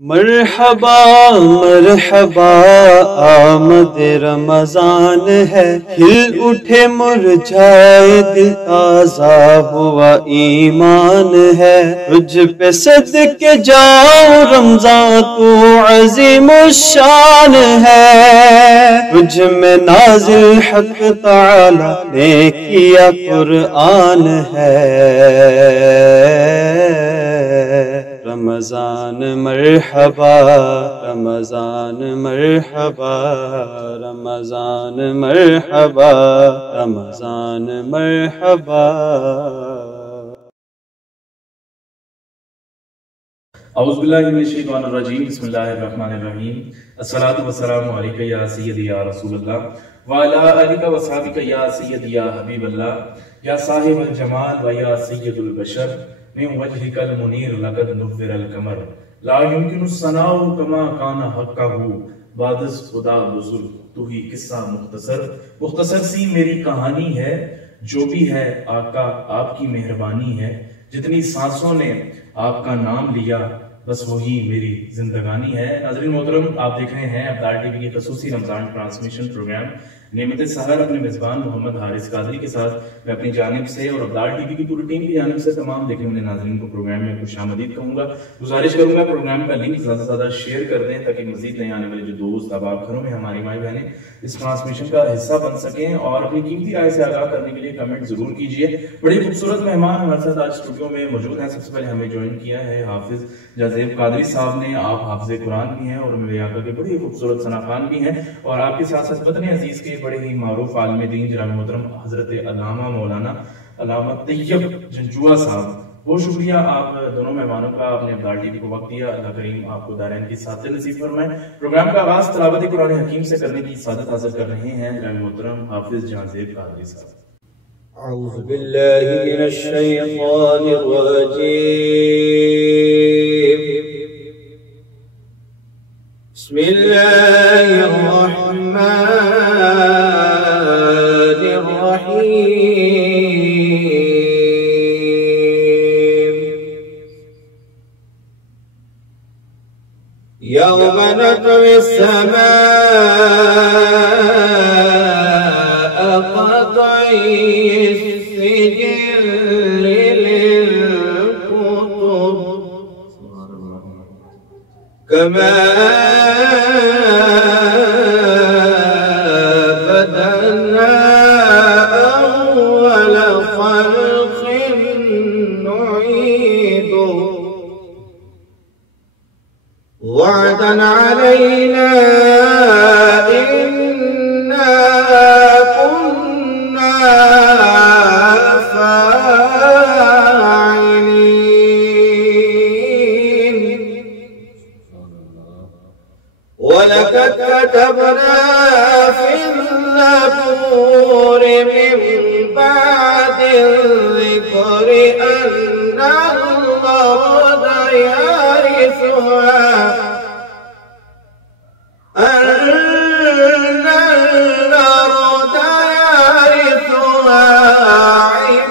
مرحبا مرحبا آمد رمضان ہے، کھل اٹھے مرجھائے دل تازہ ہوا ایمان ہے، تجھ پہ صدقے جاؤ رمضان تو عظیم الشان ہے، تجھ میں نازل حق تعالی نے کیا قرآن ہے۔ رمضان مرحبا رمضان مرحبا رمضان مرحبا رمضان مرحبا۔ اعوذ باللہ من الشیطان الرجیم، بسم اللہ الرحمن الرحیم۔ الصلاۃ والسلام علیک یا سیدی یا رسول اللہ وعلی آلک وصحبک یا سیدی یا حبیب اللہ، یا صاحب الجمال و یا سید البشر، من وجهك المنیر لقد نور القمر، لا يمكن الثناء كما كان حقه بعد از خدا بزرگ تو ہی قصہ مختصر سی میری کہانی ہے، جو بھی ہے آقا آپ کی مہربانی ہے، جتنی سانسوں نے آپ کا نام لیا بس وہی میری زندگانی ہے۔ ناظرین محترم، آپ دیکھ رہے ہیں ابدال ٹی وی کی خصوصی رمضان ٹرانسمیشن پروگرام نعمت سحر، اپنے میزبان محمد حارث قادری کے ساتھ میں اپنی جانب سے اور ابدال ٹی وی کی پوری ٹیم کی جانب سے تمام دیکھنے والے ناظرین کو پروگرام میں خوش آمدید کہوں گا۔ گزارش کروں گا پروگرام کا لنک زیادہ سے زیادہ شیئر کر دیں تاکہ مزید نئے آنے والے جو دوست احباب گھروں میں ہماری مائی بہنیں اس ٹرانسمیشن کا حصہ بن سکیں، اور اپنی قیمتی رائے سے آگاہ کرنے کے لیے کمنٹ ضرور کیجیے۔ بڑی خوبصورت مہمان ہمارے ساتھ آج اسٹوڈیو میں موجود ہیں۔ سب سے پہلے ہمیں جوائن کیا ہے حافظ جازیب قادری صاحب نے۔ آپ حافظ قرآن بھی ہیں اور میرے آقا کے بڑے خوبصورت ثناخوان بھی ہیں، اور آپ کے ساتھ ساتھ وطن عزیز کے بڑے ہی معروف عالم دین جناب محترم حضرت علامہ مولانا علامہ طیب جنجوعہ صاحب۔ بہت شکریہ آپ دونوں مہمانوں کا، آپ نے ابدال ٹی وی کو وقت دیا۔ اللہ کریم آپ کو دارین کی سعادت نصیب فرمائے۔ پروگرام کا آغاز تلاوت قرآن حکیم سے کرنے کی سعادت حاصل کر رہے ہیں جناب محترم حافظ جازیب قادری صاحب۔ اعوذ باللہ من الشیطان الرجیم، بسم اللہ الرحمن الرحیم، یوم نطوی السماء کطی السجل للکتب کما وعدا علينا إنا كنا فاعلين ولقد كتبنا في الزبور من بعد الذكر أن الأرض يرثها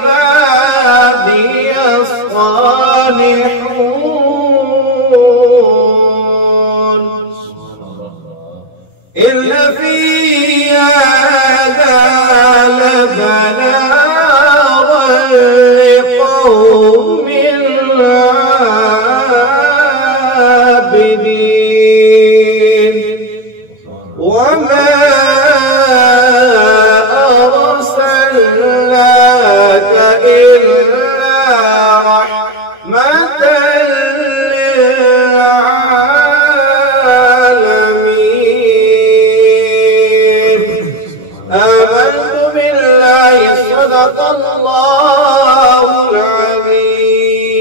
عبادي الصالحون إن في هذا لبلاغا لقوم عابدين وما أرسلناك إلا رحمة للعالمين آمنت بالله صدق الله العظيم۔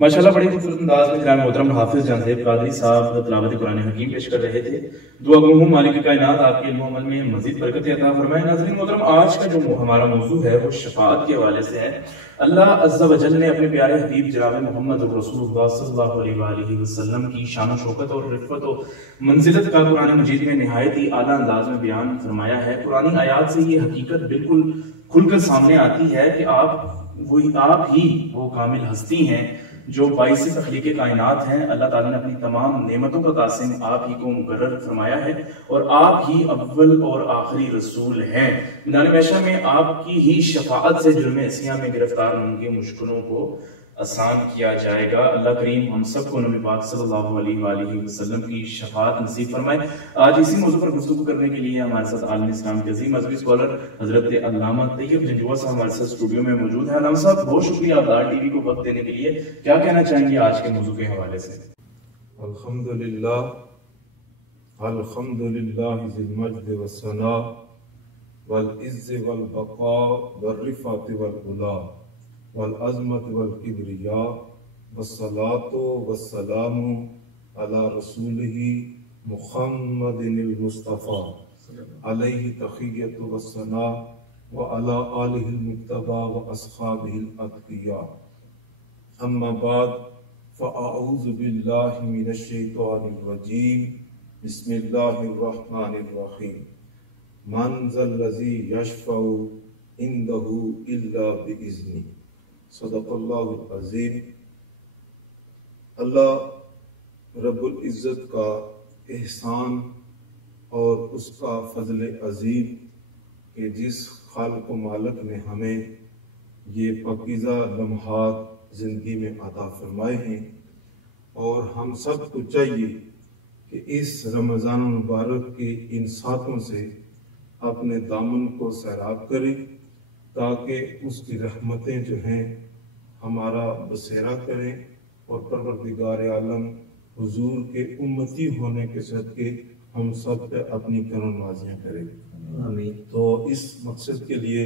ماشاءاللہ بڑی خوبصورت انداز میں جناب محترم حافظ جازیب قادری صاحب تلاوت قرآن حکیم پیش کر رہے تھے۔ دعا گو ہوں مالک کائنات آپ کے علم و عمل میں مزید برکت عطا فرمائے۔ ناظرین محترم، آج کا جو ہمارا موضوع ہے وہ شفاعت کے حوالے سے ہے۔ اللہ عز و جل نے اپنے پیارے حبیب جناب محمد رسول اللہ صلی اللہ علیہ وآلہ وسلم کی شان و شوکت اور رفعت و منزلت کا قرآن مجید میں نہایت ہی اعلیٰ انداز میں بیان فرمایا ہے۔ قرآنی آیات سے یہ حقیقت بالکل کھل کر سامنے آتی ہے کہ آپ ہی وہ کامل ہستی ہیں جو باعث تخلیق کائنات ہیں، اللہ تعالیٰ نے اپنی تمام نعمتوں کا قاسم آپ ہی کو مقرر فرمایا ہے، اور آپ ہی اول اور آخری رسول ہیں۔ میدان محشر میں آپ کی ہی شفاعت سے جرم عصیاں میں گرفتار ہوں گے مشکلوں کو آسان کیا جائے گا۔ اللہ کریم ہم سب کو نبی پاک صلی اللہ علیہ وآلہ وسلم کی شفاعت نصیب فرمائے۔ آج اسی موضوع پر گفتگو کرنے کے لیے ہمارے ساتھ عالم اسلام کے عظیم مذہبی اسکالر حضرت علامہ طیب جنجوعہ صاحب ہمارے ساتھ اسٹوڈیو میں موجود ہیں۔ علامہ صاحب بہت شکریہ آپ ڈار ٹی وی کو وقت دینے کے لیے، کیا کہنا چاہیں گے آج کے موضوع کے حوالے سے؟ الحمدللہ ذی المجد والثناء والعز والبقاء والرفعۃ والعلا والعظمت والکبریاء والصلاة والسلام علی رسولہ محمد المصطفى علیہ تحیۃ والثناء وعلی آلہ المجتبی واصحابہ الاتقیاء، اما بعد فاعوذ باللہ من الشیطان الرجیم، بسم اللہ الرحمن الرحیم، من ذا الذی یشفع عندہ الا بإذنہ، صدق اللہ العظیم۔ اللہ رب العزت کا احسان اور اس کا فضل عظیم کہ جس خالق و مالک نے ہمیں یہ پاکیزہ لمحات زندگی میں عطا فرمائے ہیں، اور ہم سب کو چاہیے کہ اس رمضان المبارک کے ان ساتوں سے اپنے دامن کو سیراب کریں، تاکہ اس کی رحمتیں جو ہیں ہمارا بسیرا کریں، اور پروردگار عالم حضور کے امتی ہونے کے صدقے ہم سب پہ اپنی کرم نوازیاں کریں۔ تو اس مقصد کے لیے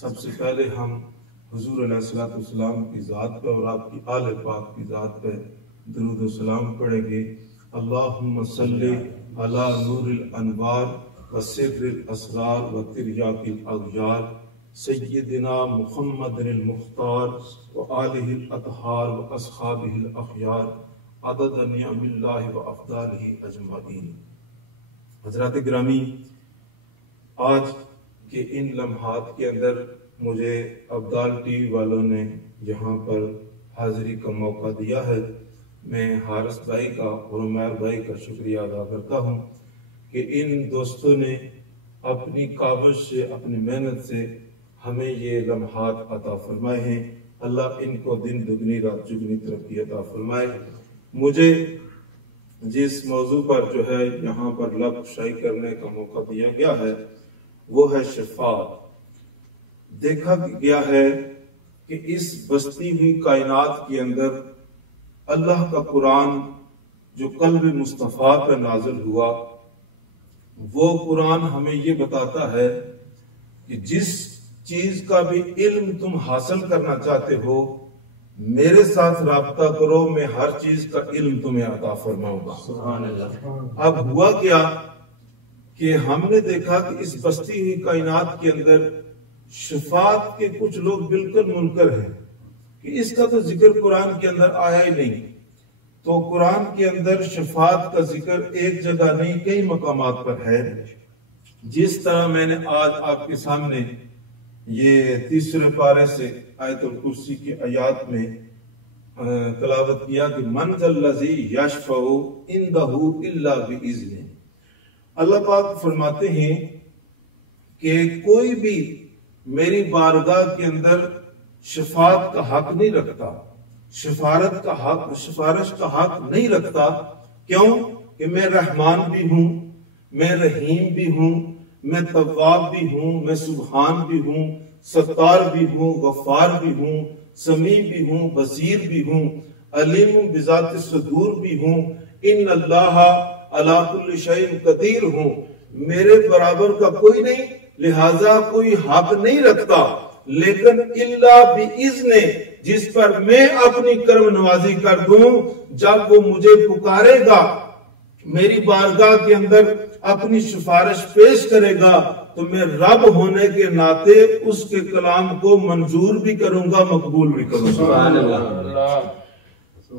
سب سے پہلے ہم حضور علیہ السلام کی ذات پہ اور آپ کی آل پاک کی ذات پہ درود و سلام پڑھیں گے۔ اللہم صلی علی نور الانوار و سر الاسرار و تریاق الاغیار سیدنا محمد المختار و آلہ الاطہار و اصحابہ الاخیار عدد نعم اللہ و افضالہ اجمعین۔ حضرات گرامی، آج کے ان لمحات کے اندر مجھے ابدال ٹی وی والوں نے یہاں پر حاضری کا موقع دیا ہے۔ میں حارث بھائی کا اور عمیر بھائی کا شکریہ ادا کرتا ہوں کہ ان دوستوں نے اپنی کاوش سے، اپنی محنت سے ہمیں یہ لمحات عطا فرمائے ہیں۔ اللہ ان کو دن دگنی رات چگنی ترقی عطا فرمائے۔ مجھے جس موضوع پر جو ہے یہاں پر لب کشائی کرنے کا موقع دیا گیا ہے وہ ہے شفاعت۔ دیکھا گیا ہے کہ اس بستی ہوئی کائنات کے اندر اللہ کا قرآن جو قلب مصطفیٰ پر نازل ہوا، وہ قرآن ہمیں یہ بتاتا ہے کہ جس چیز کا بھی علم تم حاصل کرنا چاہتے ہو میرے ساتھ رابطہ کرو، میں ہر چیز کا علم تمہیں عطا فرماؤں گا۔ سبحان اللہ۔ اب ہوا کیا کہ ہم نے دیکھا کہ اس بستی ہوئی کائنات کے اندر شفاعت کے کچھ لوگ بالکل منکر ہیں کہ اس کا تو ذکر قرآن کے اندر آیا ہی نہیں۔ تو قرآن کے اندر شفاعت کا ذکر ایک جگہ نہیں، کئی مقامات پر ہے۔ جس طرح میں نے آج آپ کے سامنے یہ 3 پارے سے آیت الکرسی کی آیات میں تلاوت کیا کہ من ذا الذی یشفع عندہ الا بإذنہ، اللہ پاک فرماتے ہیں کہ کوئی بھی میری بارگاہ کے اندر شفاعت کا حق نہیں رکھتا، سفارت کا حق، سفارش کا حق نہیں رکھتا۔ کیوں؟ کہ میں رحمان بھی ہوں، میں رحیم بھی ہوں، میں تواب بھی ہوں، میں سبحان بھی ہوں، ستار بھی ہوں، غفار بھی ہوں، سمیع بھی ہوں، بصیر بھی ہوں، علیم بذات الصدور بھی ہوں، ان اللہ علی کل شیء قدیر ہوں۔ میرے برابر کا کوئی نہیں، لہذا کوئی حق نہیں رکھتا، لیکن الا باذن، جس پر میں اپنی کرم نوازی کر دوں، جب وہ مجھے پکارے گا، میری بارگاہ کے اندر اپنی سفارش پیش کرے گا، تو میں رب ہونے کے ناطے اس کے کلام کو منظور بھی کروں گا، مقبول بھی کروں گا۔ سبحان اللہ۔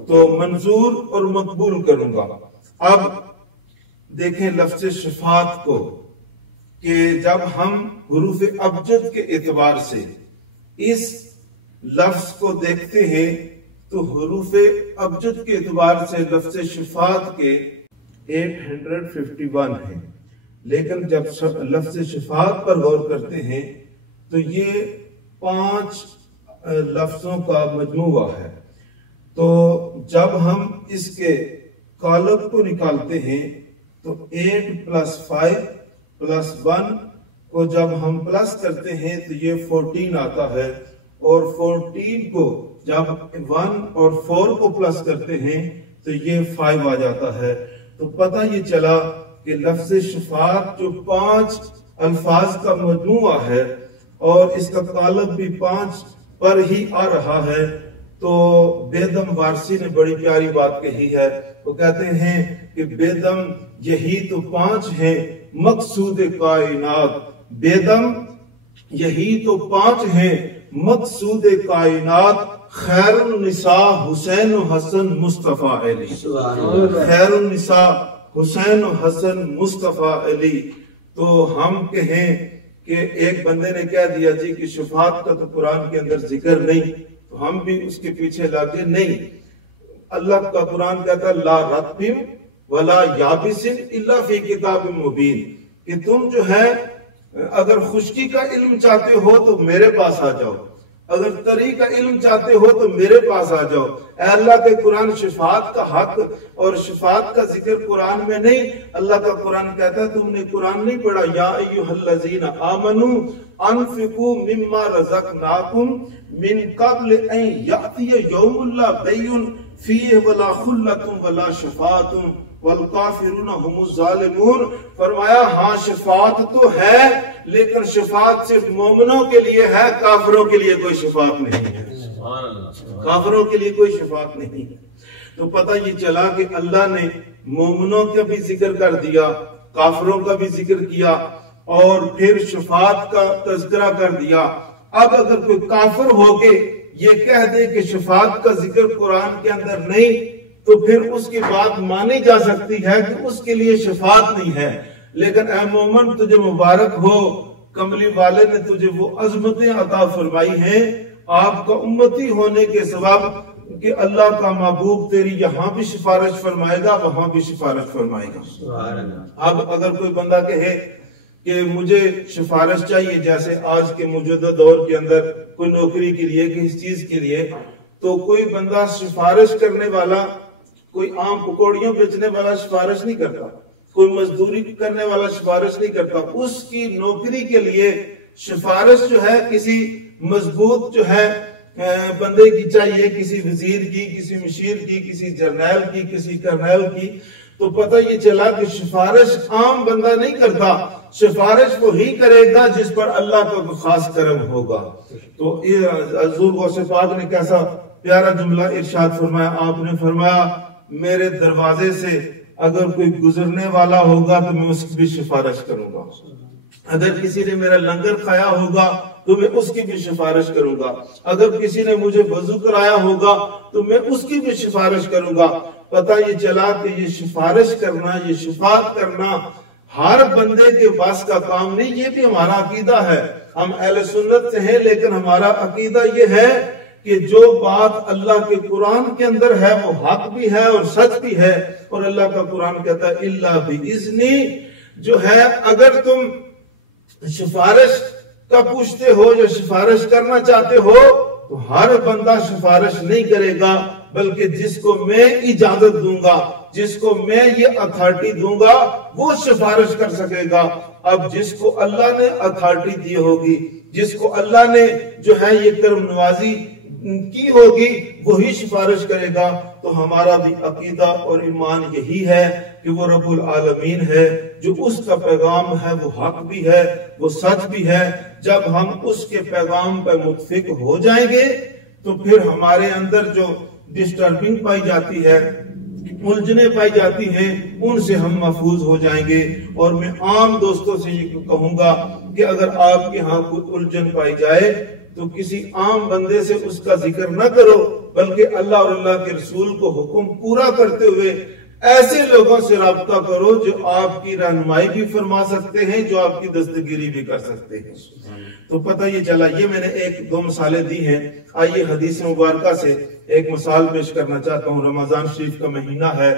تو منظور اور مقبول کروں گا۔ اب دیکھیں لفظ شفاعت کو کہ جب ہم حروف ابجد کے اعتبار سے اس لفظ کو دیکھتے ہیں تو حروف ابجد کے اعتبار سے لفظ شفاعت کے 851 ہیں، لیکن جب لفظ شفاعت پر غور کرتے ہیں تو یہ 5 لفظوں کا مجموعہ ہے۔ تو جب ہم اس کے کالم کو نکالتے ہیں تو 8 + 5 + 1 کو جب ہم پلس کرتے ہیں تو یہ 14 آتا ہے، اور 14 کو جب 1 اور 4 کو پلس کرتے ہیں تو یہ 5 آ جاتا ہے۔ تو پتہ یہ چلا کہ لفظ شفاعت جو 5 الفاظ کا مجموعہ ہے اور اس کا کالم بھی 5 پر ہی آ رہا ہے۔ تو بیدم وارسی نے بڑی پیاری بات کہی ہے، وہ کہتے ہیں کہ بیدم یہی تو 5 ہیں مقصود کائنات، بیدم یہی تو 5 ہیں مقصود کائنات، خیر النساء حسین و حسن مصطفیٰ علی، خیر النساء حسین و حسن مصطفیٰ علی۔ تو ہم کہیں کہ ایک بندے نے کہہ دیا جی کہ شفاعت کا تو قرآن کے اندر ذکر نہیں، تو ہم بھی اس کے پیچھے لگے نہیں۔ اللہ کا قرآن کہتا ہے لا رطب ولا یابس الا فی کتاب مبین، کہ تم جو ہے اگر خشکی کا علم چاہتے ہو تو میرے پاس آ جاؤ، اگر تری کا علم چاہتے ہو تو میرے پاس آ جاؤ۔ اے اللہ کے قرآن شفاعت کا حق اور شفاعت کا ذکر قرآن میں نہیں۔ اللہ کا قرآن کہتا ہے تم نے قرآن نہیں پڑھا، یا ایھا الذین آمنوا انفقوا مما رزقناکم من قبل ان یأتی یوم لا بیع فیہ ولا خلۃ ولا شفاعۃ والکافرون هم الظالمون۔ فرمایا ہاں شفاعت تو ہے، لیکن شفاعت صرف مومنوں کے لیے ہے، کافروں کے لیے کوئی شفاعت نہیں ہے، کافروں کے لیے کوئی شفاعت نہیں ہے۔ تو پتہ یہ چلا کہ اللہ نے مومنوں کا بھی ذکر کر دیا، کافروں کا بھی ذکر کیا، اور پھر شفاعت کا تذکرہ کر دیا۔ اب اگر کوئی کافر ہو کے یہ کہہ دے کہ شفاعت کا ذکر قرآن کے اندر نہیں، تو پھر اس کی بات مانی جا سکتی ہے کہ اس کے لیے شفاعت نہیں ہے۔ لیکن اے مومن تجھے مبارک ہو، کملی والے نے تجھے وہ عظمتیں عطا فرمائی ہیں آپ کا امتی ہونے کے سبب کہ اللہ کا محبوب تیری یہاں بھی سفارش فرمائے گا، وہاں بھی سفارش فرمائے گا۔ اب اگر کوئی بندہ کہے کہ مجھے سفارش چاہیے، جیسے آج کے موجودہ دور کے اندر کوئی نوکری کے لیے، کسی چیز کے لیے، تو کوئی بندہ سفارش کرنے والا، کوئی عام پکوڑیاں بیچنے والا سفارش نہیں کرتا، کوئی مزدوری کرنے والا سفارش نہیں کرتا۔ اس کی نوکری کے لیے سفارش جو ہے کسی مضبوط جو ہے بندے کی چاہیے، کسی وزیر کی، کسی مشیر کی، کسی جرنیل کی، کسی کرنیل کی۔ تو پتہ یہ چلا کہ سفارش عام بندہ نہیں کرتا، سفارش وہی کرے گا جس پر اللہ کا خاص کرم ہوگا۔ تو حضور غوث پاک نے کیسا پیارا جملہ ارشاد فرمایا، آپ نے فرمایا میرے دروازے سے اگر کوئی گزرنے والا ہوگا تو میں اس کی بھی سفارش کروں گا، اگر کسی نے میرا لنگر کھایا ہوگا تو میں اس کی بھی سفارش کروں گا، اگر کسی نے مجھے وضو کرایا ہوگا تو میں اس کی بھی سفارش کروں گا۔ پتہ یہ چلا کہ یہ سفارش کرنا، یہ شفاعت کرنا ہر بندے کے بس کا کام نہیں۔ یہ بھی ہمارا عقیدہ ہے، ہم اہل سنت سے ہیں، لیکن ہمارا عقیدہ یہ ہے کہ جو بات اللہ کے قرآن کے اندر ہے وہ حق بھی ہے اور سچ بھی ہے، اور اللہ کا قرآن کہتا ہے الا باذنی، جو ہے اگر تم سفارش کا پوچھتے ہو یا سفارش کرنا چاہتے ہو تو ہر بندہ سفارش نہیں کرے گا، بلکہ جس کو میں اجازت دوں گا، جس کو میں یہ اتھارٹی دوں گا وہ سفارش کر سکے گا۔ اب جس کو اللہ نے اتھارٹی دی ہوگی، جس کو اللہ نے جو ہے یہ کرم نوازی کی ہوگی، وہی سفارش کرے گا۔ تو ہمارا بھی عقیدہ اور ایمان یہی ہے کہ وہ رب العالمین ہے، جو اس کا پیغام ہے وہ حق بھی ہے، وہ سچ بھی ہے۔ جب ہم اس کے پیغام پر متفق ہو جائیں گے تو پھر ہمارے اندر جو ڈسٹربنگ پائی جاتی ہے، الجھنیں پائی جاتی ہیں، ان سے ہم محفوظ ہو جائیں گے۔ اور میں عام دوستوں سے یہ کہوں گا کہ اگر آپ کے ہاں کوئی الجھن پائی جائے تو کسی عام بندے سے اس کا ذکر نہ کرو، بلکہ اللہ اور اللہ کے رسول کو حکم پورا کرتے ہوئے ایسے لوگوں سے رابطہ کرو جو آپ کی رہنمائی بھی فرما سکتے ہیں، جو آپ کی دستگیری بھی کر سکتے ہیں۔ تو پتہ یہ چلا، یہ میں نے ایک دو مثالیں دی ہیں۔ آئیے حدیث مبارکہ سے ایک مثال پیش کرنا چاہتا ہوں۔ رمضان شریف کا مہینہ ہے،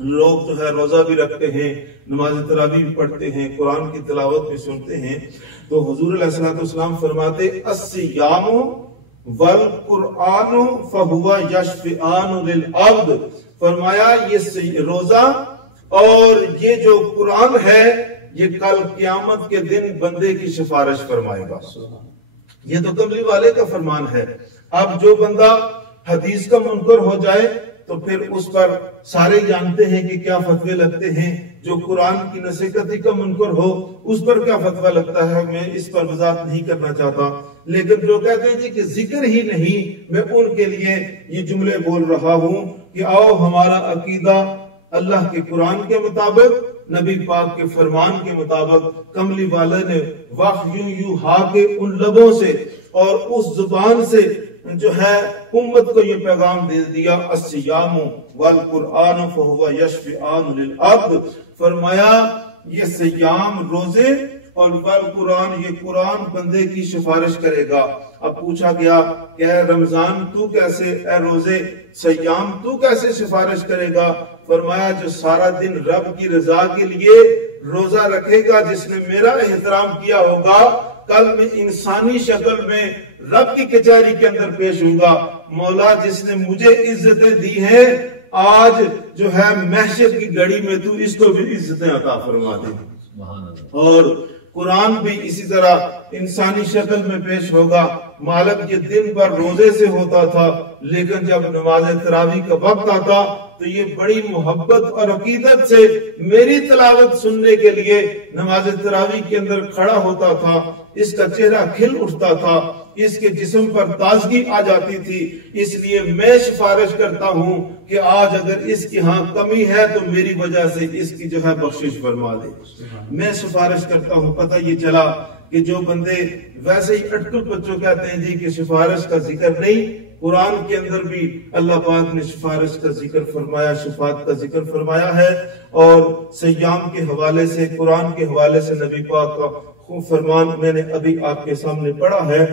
لوگ جو ہے روزہ بھی رکھتے ہیں، نماز تراویح بھی پڑھتے ہیں، قرآن کی تلاوت بھی سنتے ہیں۔ تو حضور علیہ السلام فرماتے الصیام والقرآن فہو یشفعان للعبد، فرمایا یہ روزہ اور یہ جو قرآن ہے یہ کل قیامت کے دن بندے کی سفارش فرمائے گا۔ یہ تو کملی والے کا فرمان ہے۔ اب جو بندہ حدیث کا منکر ہو جائے تو پھر اس پر سارے جانتے ہیں کہ کیا فتوے لگتے ہیں۔ جو قرآن کی نصیحت کا منکر ہو اس پر کیا فتویٰ لگتا ہے، میں اس پر وضاحت نہیں کرنا چاہتا۔ لیکن جو کہتے ہیں کہ ذکر ہی نہیں، میں ان کے لیے یہ جملے بول رہا ہوں کہ آؤ ہمارا عقیدہ اللہ کے قرآن کے مطابق، نبی پاک کے فرمان کے مطابق، کملی والے نے وحی یوحا کے ان لبوں سے اور اس زبان سے جو ہے امت کو یہ پیغام دے دیا الصیام والقرآن فہو یشفعان للعبد، فرمایا یہ صیام روزے اور والقرآن یہ قرآن بندے کی سفارش کرے گا۔ اب پوچھا گیا کہ اے رمضان تو کیسے، اے روزے صیام تو کیسے سفارش کرے گا؟ فرمایا جو سارا دن رب کی رضا کے لیے روزہ رکھے گا، جس نے میرا احترام کیا ہوگا، کل میں انسانی شکل میں رب کی کچہری کے اندر پیش ہوں گا۔ مولا جس نے مجھے عزتیں دی ہیں، آج جو ہے محشر کی گھڑی میں تو اس کو بھی عزتیں عطا فرما دے۔ اور قرآن بھی اسی طرح انسانی شکل میں پیش ہوگا۔ مالک یہ دن بھر روزے سے ہوتا تھا، لیکن جب نماز تراویح کا وقت آتا تو یہ بڑی محبت اور عقیدت سے میری تلاوت سننے کے لیے نماز تراویح کے اندر کھڑا ہوتا تھا۔ اس کا چہرہ کھل اٹھتا تھا، اس کے جسم پر تازگی آ جاتی تھی۔ اس لیے میں سفارش کرتا ہوں کہ آج اگر اس کی ہاں کمی ہے تو میری وجہ سے اس کی جو ہے بخشش فرما دے۔ میں سفارش کرتا ہوں۔ پتہ یہ چلا کہ جو بندے ویسے ہی اٹکل بچوں کہتے ہیں جی کہ سفارش کا ذکر نہیں، قرآن کے اندر بھی اللہ پاک نے سفارش کا ذکر فرمایا، شفاعت کا ذکر فرمایا ہے۔ اور صیام کے حوالے سے، قرآن کے حوالے سے نبی پاک کا خوب فرمان میں نے ابھی آپ کے سامنے پڑھا ہے۔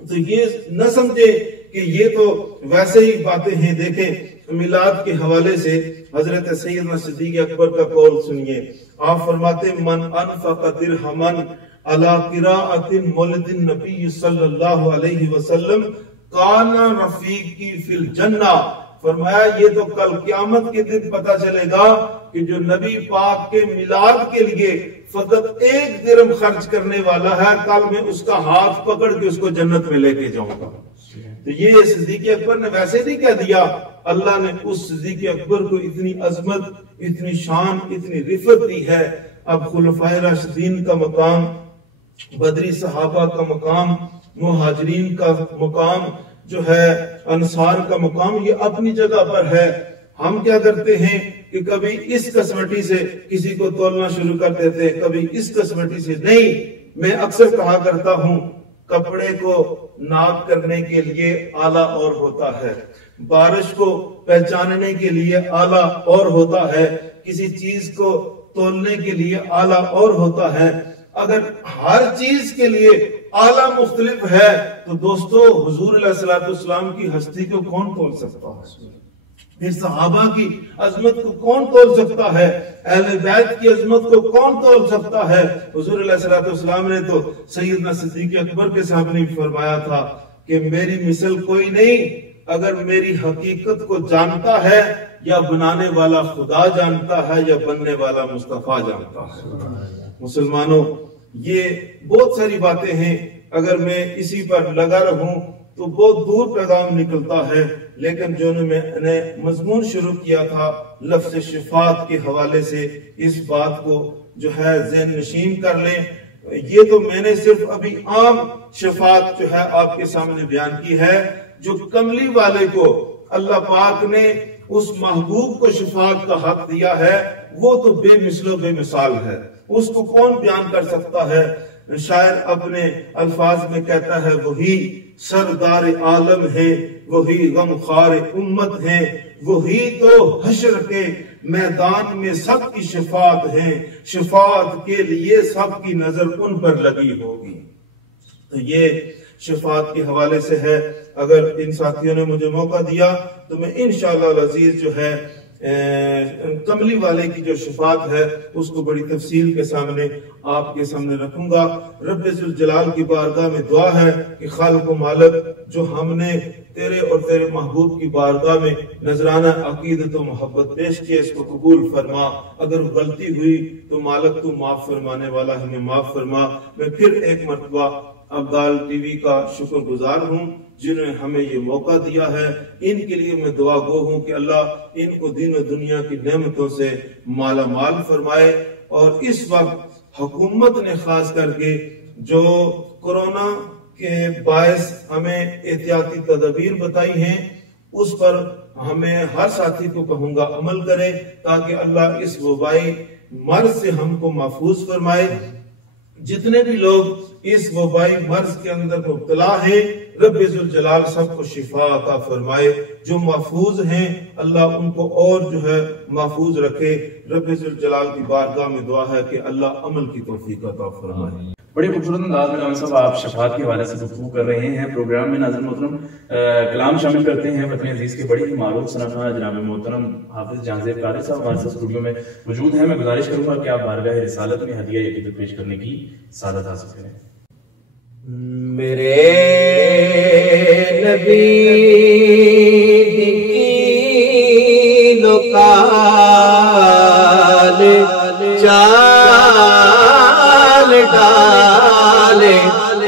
تو یہ نہ سمجھے کہ یہ تو ویسے ہی باتیں ہیں۔ دیکھیں میلاد کے حوالے سے حضرت سیدنا صدیق اکبر کا قول سنیے۔ آپ فرماتے من انفق درہمن علی قراءۃ مولد النبی صلی اللہ علیہ وسلم کان رفیقی فی الجنہ، فرمایا یہ تو کل قیامت کے دن پتہ چلے گا کہ جو نبی پاک کے میلاد کے لیے فقط 1 درہم خرچ کرنے والا ہے، کل میں اس کا ہاتھ پکڑ کے اس کو جنت میں لے کے جاؤں گا۔ تو یہ صدیق اکبر نے ویسے نہیں کہہ دیا، اللہ نے اس صدیق اکبر کو اتنی عظمت، اتنی شان، اتنی رفعت دی ہے۔ اب خلفائے راشدین کا مقام، بدری صحابہ کا مقام، مہاجرین کا مقام، جو ہے انصار کا مقام، یہ اپنی جگہ پر ہے۔ ہم کیا کرتے ہیں کہ کبھی اس قسمتی سے کسی کو تولنا شروع کر دیتے، کبھی اس قسمتی سے نہیں۔ میں اکثر کہا کرتا ہوں کپڑے کو ناپ کرنے کے لیے آلہ اور ہوتا ہے، بارش کو پہچاننے کے لیے آلہ اور ہوتا ہے، کسی چیز کو تولنے کے لیے آلہ اور ہوتا ہے۔ اگر ہر چیز کے لیے آلہ مختلف ہے تو دوستو حضور علیہ السلام کی ہستی کو کون تول سکتا ہے؟ پھر صحابہ کی عظمت کو کون تول سکتا ہے؟ اہل بیت کی عظمت کو کون تول سکتا ہے؟ حضور علیہ السلام نے تو سیدنا صدیق اکبر کے صاحب نے فرمایا تھا کہ میری مثل کوئی نہیں، اگر میری حقیقت کو جانتا ہے یا بنانے والا خدا جانتا ہے یا بننے والا مصطفیٰ جانتا ہے۔ مسلمانوں یہ بہت ساری باتیں ہیں، اگر میں اسی پر لگا رہوں تو بہت دور پیغام نکلتا ہے، لیکن جو میں نے مضمون شروع کیا تھا لفظ شفاعت کے حوالے سے، اس بات کو جو ہے ذہن نشین کر لیں۔ یہ تو میں نے صرف ابھی عام شفاعت جو ہے آپ کے سامنے بیان کی ہے، جو کملی والے کو اللہ پاک نے اس محبوب کو شفاعت کا حق دیا ہے، وہ تو بے مثل و بے مثال ہے، اس کو کون بیان کر سکتا ہے؟ شاعر اپنے الفاظ میں کہتا ہے وہی سردار عالم ہے، وہی غمخوار امت ہے، وہی تو حشر کے میدان میں سب کی شفاعت ہیں، شفاعت کے لیے سب کی نظر ان پر لگی ہوگی۔ تو یہ شفاعت کے حوالے سے ہے۔ اگر ان ساتھیوں نے مجھے موقع دیا تو میں انشاءاللہ العزیز جو ہے کملی والے کی جو شفاعت ہے اس کو بڑی تفصیل کے سامنے آپ کے سامنے رکھوں گا۔ رب ذوالجلال کی بارگاہ میں دعا ہے کہ خالق و مالک جو ہم نے تیرے اور تیرے محبوب کی بارگاہ میں نذرانہ عقیدت و محبت پیش کیا، اس کو قبول فرما۔ اگر غلطی ہوئی تو مالک تو معاف فرمانے والا ہمیں معاف فرما۔ میں پھر ایک مرتبہ ابدال ٹی وی کا شکر گزار ہوں جنہوں نے ہمیں یہ موقع دیا ہے۔ ان کے لیے میں دعا گو ہوں کہ اللہ ان کو دین و دنیا کی نعمتوں سے مالا مال فرمائے۔ اور اس وقت حکومت نے خاص کر کے جو کورونا کے باعث ہمیں احتیاطی تدابیر بتائی ہیں اس پر ہمیں ہر ساتھی کو کہوں گا عمل کرے تاکہ اللہ اس وبائی مرض سے ہم کو محفوظ فرمائے۔ جتنے بھی لوگ اس وبائی مرض کے اندر مبتلا ہیں رب ذوالجلال سب کو شفا عطا فرمائے۔ جو محفوظ ہیں اللہ ان کو اور جو ہے محفوظ رکھے۔ رب ذوالجلال کی بارگاہ میں دعا ہے کہ اللہ عمل کی توفیق عطا فرمائے۔ بڑے خوبصورت انداز میں جناب صاحب آپ شفاعت کے حوالے سے گفتگو کر رہے ہیں۔ پروگرام میں ناظرین محترم کلام شامل کرتے ہیں وطن عزیز کے بڑے ہی معروف صنعت جناب محترم حافظ جہاں زیب قادری صاحب ہمارے ساتھ اسٹوڈیو میں موجود ہیں۔ میں گزارش کروں گا کہ آپ بارگاہ رسالت میں ہدیہ عقیدت پیش کرنے کی سعادت حاصل کریں۔ میرے نبی کی لوکال چال ڈالے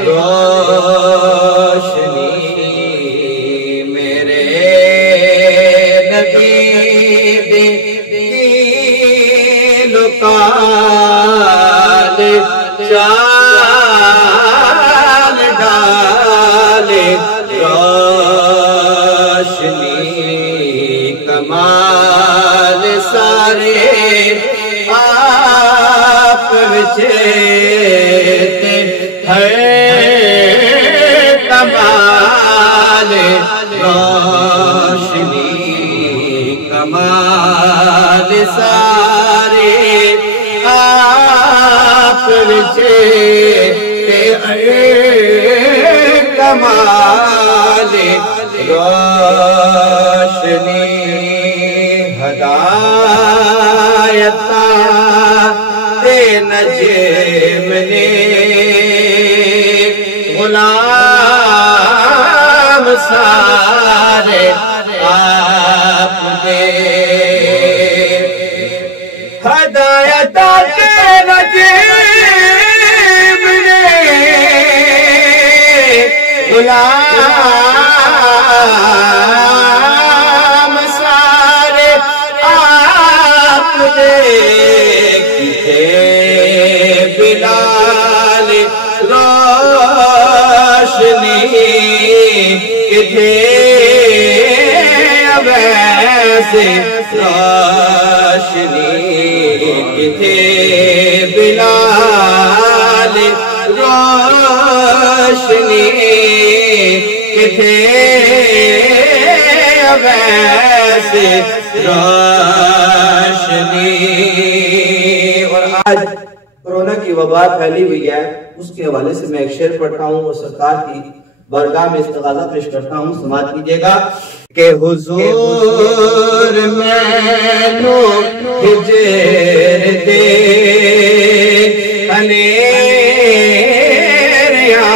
روشنی، میرے نبی کی لوکال چال ڈالے روشنی، کمال سارے آپ وچیتے ہے، کمال روشنی، کمال سارے آپ وچیتے ہے، کمال روشنی، ہدایت نجم نے غلام سارے آپ دے، ہدایت نجم نے غلام سارے آپ دے، بلال روشنی کتھے اویس روشنی، کتھے بلال روشنی، کتھے اویس روشنی۔ اور آج کورونا کی وبا پھیلی ہوئی ہے، اس کے حوالے سے میں ایک شعر پڑھتا ہوں اور سرکار کی بارگاہ میں استغاثہ پیش کرتا ہوں، سماعت کیجیے گا کہ حضور مینو ہجر دے انیریاں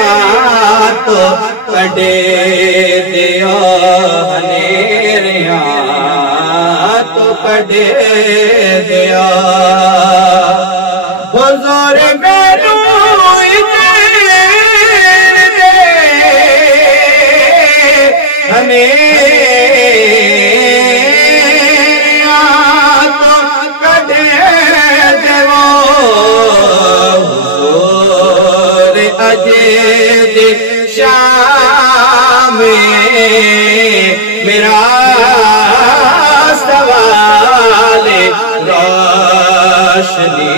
تو کڈے دیو، انیریاں تو کڈے دیو، حضور مینو ہجر دے انیریاں تو کڈے دیو، حضور اجے دی شام میرا سوال روشنی،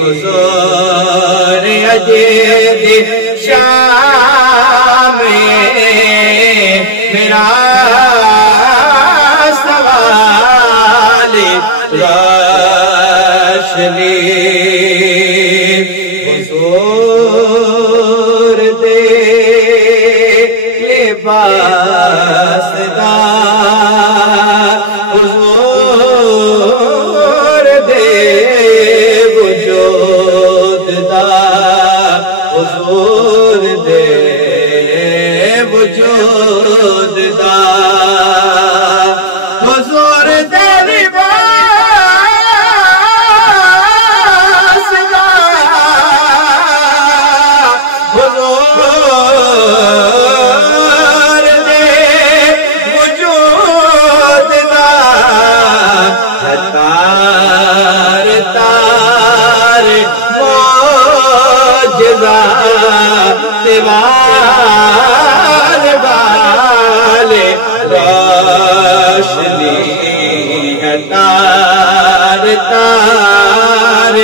حضور اجے دی شام میرا روشنی حضور دے لباس دا حضور دے وجود دا حضور دے وجود دا حضور دے لباس دا حضور دے وجود دا تار تار معجزہ دیوار والے روشنی ہے تار تار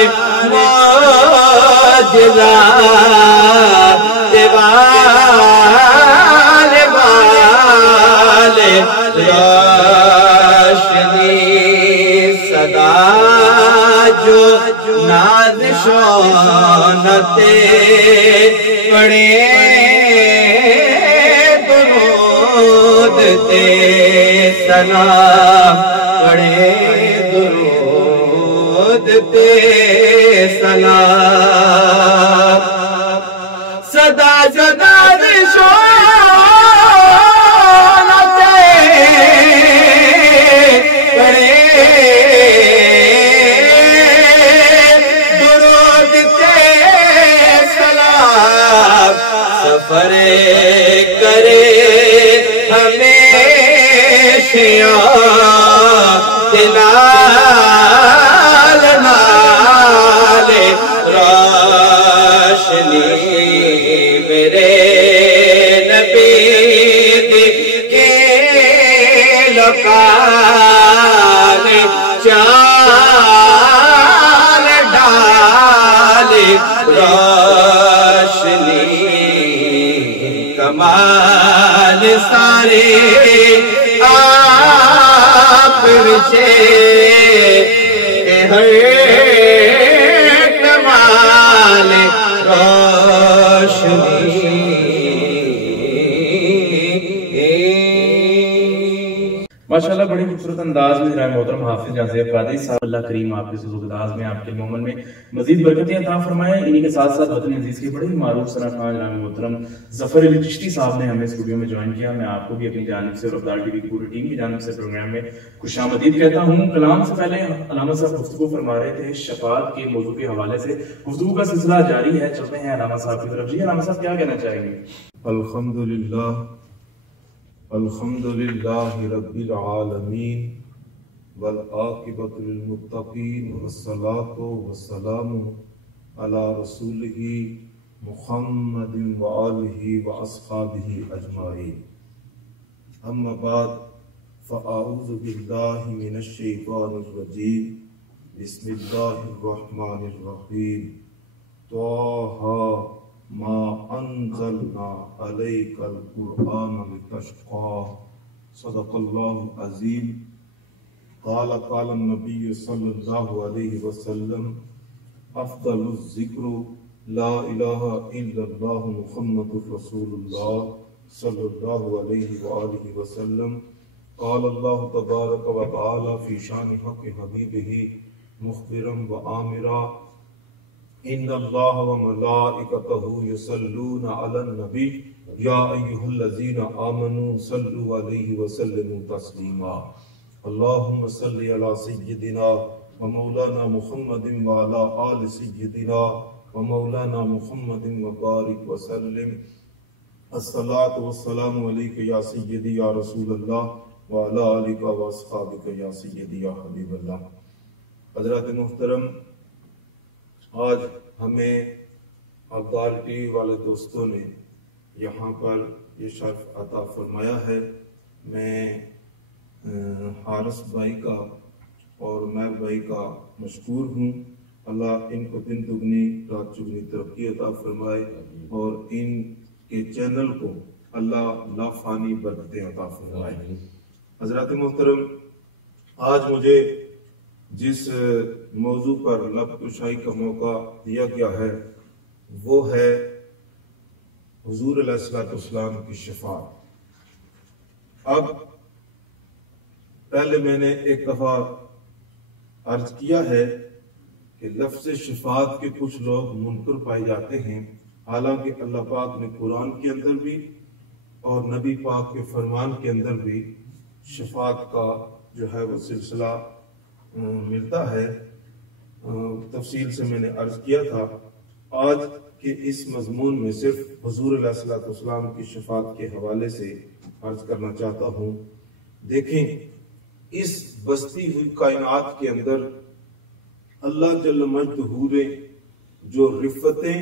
معجزہ دیوار والے روشنی صدا جو نازشونتے پڑے درود تے سلام پڑے درود تے سلام صدا جو نازشونتے پڑے سفر کرے ہمیشہ دلال نال روشنی میرے نبی کے لقال چال ڈال روشنی کمال سارے آپ وچے ہر کمال روشنی ماشاءاللہ بڑی خوبصورت انداز میں جناب محترم حافظ جان زیب قادری صاحب اللہ کریم آپ کے سزو انداز میں آپ کے مومن میں مزید برکتیں عطا فرمائے. انہی کے ساتھ ساتھ وطن عزیز کے بڑے ہی معروف صنعت خان جناب محترم ظفر علی چشتی صاحب نے ہمیں اسٹوڈیو میں جوائن کیا. میں آپ کو بھی اپنی جانب سے اور ابدال ٹی وی کی پوری ٹیم کی جانب سے پروگرام میں خوش آمدید کہتا ہوں. کلام سے پہلے علامہ صاحب گفتگو فرما رہے تھے شفاعت کے موضوع کے حوالے سے. گفتگو کا سلسلہ جاری ہے, چلتے ہیں علامہ صاحب کی طرف. جی علامہ صاحب کیا کہنا چاہیں گے؟ الحمدللہ رب العالمین والعاقبۃ للمتقین والصلاۃ والسلام علی رسولہ محمد وآلہ واصحابہ اجمعین. اما بعد فاعوذ باللہ من الشیطان الرجیم. بسم اللہ الرحمن الرحیم. طٰہ ما انزلنا علیک القرآن لتشقى. صدق اللہ العظیم. قال النبی صلی اللہ علیہ وسلم افضل الذکر لا الہ الا اللہ محمد رسول اللہ صلی اللہ علیہ وآلہ وسلم. قال اللہ تبارک و تعالی فی شان حق حبیبہ مخبرا و آمرا ان اللہ و ملائکتہ یصلون علی النبی یا ایھا الذین آمنوا صلوا علیہ وسلموا تسلیما. اللہم صلی علی سیدنا و مولانا محمد و علی آل سیدنا و مولانا محمد و بارک وسلم. الصلاۃ والسلام علیک یا سیدی یا رسول اللہ و علی آلک و اصحابک یا سیدی یا حبیب اللہ. حضرات محترم, آج ہمیں ابدال ٹی وی والے دوستوں نے یہاں پر یہ شرف عطا فرمایا ہے. میں حارث بھائی کا اور عمیر بھائی کا مشکور ہوں. اللہ ان کو دن دگنی رات چگنی ترقی عطا فرمائے اور ان کے چینل کو اللہ لافانی برکتیں عطا فرمائے. حضرات محترم, آج مجھے جس موضوع پر لب کشائی کا موقع دیا گیا ہے وہ ہے حضور علیہ السلام کی شفاعت۔ اب پہلے میں نے ایک دفعہ عرض کیا ہے کہ لفظ شفاعت کے کچھ لوگ منکر پائے جاتے ہیں، حالانکہ اللہ پاک نے قرآن کے اندر بھی اور نبی پاک کے فرمان کے اندر بھی شفاعت کا جو ہے وہ سلسلہ ملتا ہے۔ تفصیل سے میں نے عرض کیا تھا۔ آج کے اس مضمون میں صرف حضور علیہ السلام کی شفاعت کے حوالے سے عرض کرنا چاہتا ہوں۔ دیکھیں، اس بستی ہوئی کائنات کے اندر اللہ جل مجدہ نے جو رفتیں،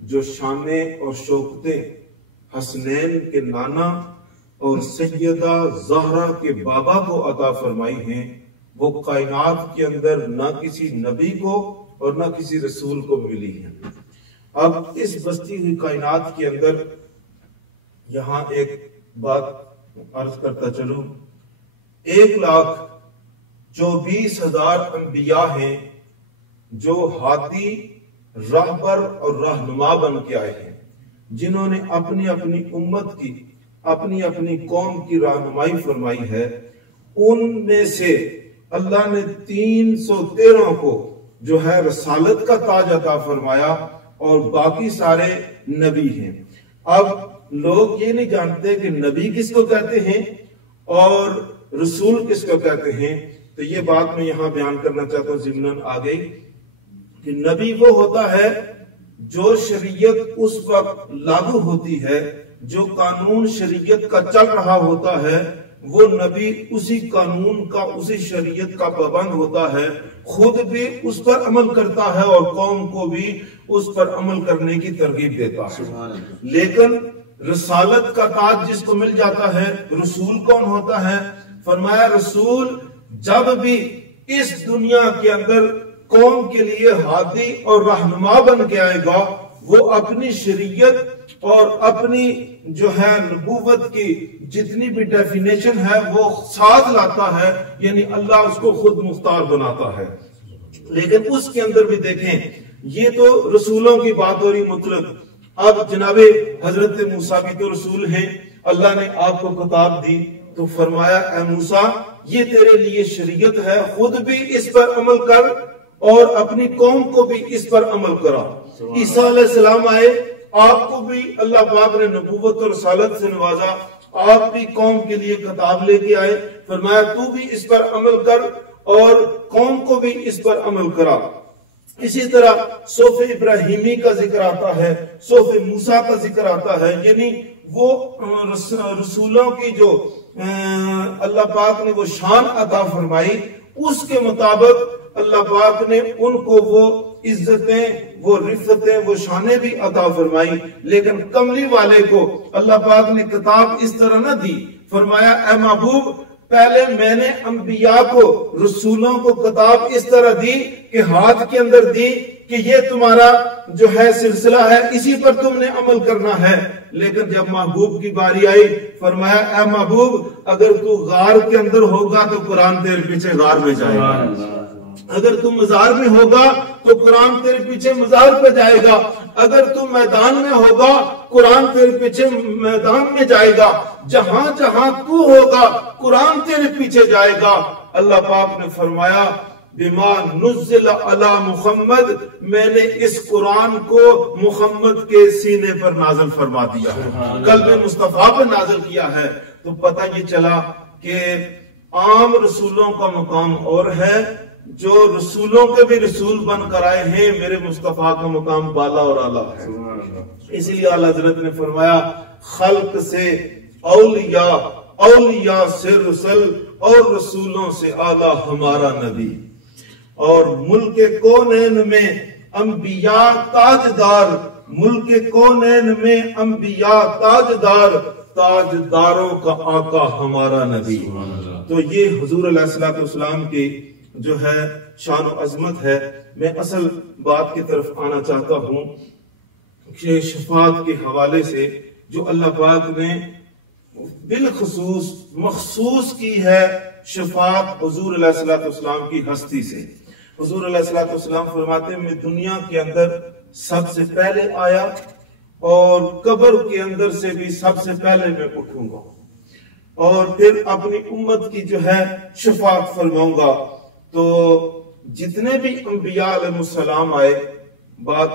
جو شانیں اور شوکتیں حسنین کے نانا اور سیدہ زہرا کے بابا کو عطا فرمائی ہیں، وہ کائنات کے اندر نہ کسی نبی کو اور نہ کسی رسول کو ملی ہیں۔ اب اس بستی ہوئی کائنات کے اندر یہاں ایک بات عرض کرتا چلوں، 1,24,000 انبیاء ہیں جو ہادی، راہبر اور رہنما بن کے آئے ہیں، جنہوں نے اپنی اپنی امت کی، اپنی اپنی قوم کی رہنمائی فرمائی ہے۔ ان میں سے اللہ نے 313 کو جو ہے رسالت کا تاج عطا فرمایا اور باقی سارے نبی ہیں۔ اب لوگ یہ نہیں جانتے کہ نبی کس کو کہتے ہیں اور رسول کس کو کہتے ہیں، تو یہ بات میں یہاں بیان کرنا چاہتا ہوں، ضمناً آ گئی کہ نبی وہ ہوتا ہے جو شریعت اس وقت لاگو ہوتی ہے، جو قانون شریعت کا چل رہا ہوتا ہے، وہ نبی اسی قانون کا، اسی شریعت کا پابند ہوتا ہے، خود بھی اس پر عمل کرتا ہے اور قوم کو بھی اس پر عمل کرنے کی ترغیب دیتا ہے۔ لیکن رسالت کا تاج جس کو مل جاتا ہے، رسول کون ہوتا ہے؟ فرمایا رسول جب بھی اس دنیا کے اندر قوم کے لیے ہادی اور رہنما بن کے آئے گا، وہ اپنی شریعت اور اپنی جو ہے نبوت کی جتنی بھی ڈیفینیشن ہے وہ ساتھ لاتا ہے، یعنی اللہ اس کو خود مختار بناتا ہے۔ لیکن اس کے اندر بھی دیکھیں، یہ تو رسولوں کی بات ہو رہی مطلق۔ اب جناب حضرت موسیٰ بھی تو رسول ہیں، اللہ نے آپ کو کتاب دی تو فرمایا اے موسیٰ یہ تیرے لیے شریعت ہے، خود بھی اس پر عمل کر اور اپنی قوم کو بھی اس پر عمل کرا۔ عیسیٰ علیہ السلام آئے، آپ کو بھی اللہ پاک نے نبوت اور رسالت سے نوازا، آپ بھی قوم کے لیے کتاب لے کے آئے، فرمایا تو بھی اس پر عمل کر اور قوم کو بھی اس پر عمل کرا۔ اسی طرح صحف ابراہیمی کا ذکر آتا ہے، صحف موسیٰ کا ذکر آتا ہے، یعنی وہ رسولوں کی جو اللہ پاک نے وہ شان عطا فرمائی، اس کے مطابق اللہ پاک نے ان کو وہ عزتیں، وہ رفتیں، وہ شانیں بھی عطا فرمائی۔ لیکن کملی والے کو اللہ پاک نے کتاب اس طرح نہ دی، فرمایا اے محبوب پہلے میں نے انبیاء کو، رسولوں کو کتاب اس طرح دی کہ ہاتھ کے اندر دی کہ یہ تمہارا جو ہے سلسلہ ہے، اسی پر تم نے عمل کرنا ہے۔ لیکن جب محبوب کی باری آئی فرمایا اے محبوب اگر تو غار کے اندر ہوگا تو قرآن تیرے پیچھے غار میں جائے گا، اگر تم مزار میں ہوگا تو قرآن تیرے پیچھے مزار پہ جائے گا، اگر تم میدان میں ہوگا قرآن تیرے پیچھے میدان میں جائے گا، جہاں جہاں تو ہوگا قرآن تیرے پیچھے جائے گا۔ اللہ پاک نے فرمایا بما نزل علی محمد، میں نے اس قرآن کو محمد کے سینے پر نازل فرما دیا ہے، قلب مصطفیٰ پر نازل کیا ہے۔ تو پتہ یہ چلا کہ عام رسولوں کا مقام اور ہے، جو رسولوں کے بھی رسول بن کر آئے ہیں، میرے مصطفیٰ کا مقام بالا اور اعلیٰ ہے۔ اس لیے اعلیٰ حضرت نے فرمایا خلق سے اولیاء، اولیاء سے رسول اور رسولوں سے اعلیٰ ہمارا نبی، اور ملک کونین میں انبیاء تاجدار، ملک کونین میں انبیاء تاجدار، تاجداروں کا آقا ہمارا نبی۔ تو یہ حضور علیہ السلام کی جو ہے شان و عظمت ہے۔ میں اصل بات کی طرف آنا چاہتا ہوں کہ شفاعت کے حوالے سے جو اللہ پاک نے بالخصوص مخصوص کی ہے شفاعت حضور علیہ السلام کی ہستی سے۔ حضور علیہ السلام فرماتے ہیں میں دنیا کے اندر سب سے پہلے آیا اور قبر کے اندر سے بھی سب سے پہلے میں اٹھوں گا اور پھر اپنی امت کی جو ہے شفاعت فرماؤں گا۔ تو جتنے بھی انبیاء علیہ السلام آئے، بات